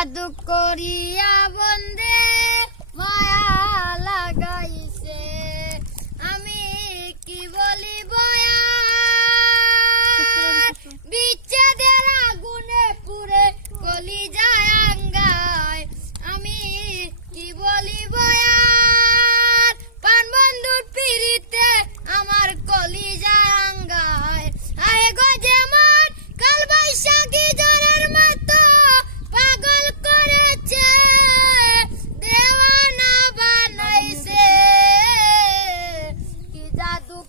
জাদু করিয়া বন্দে।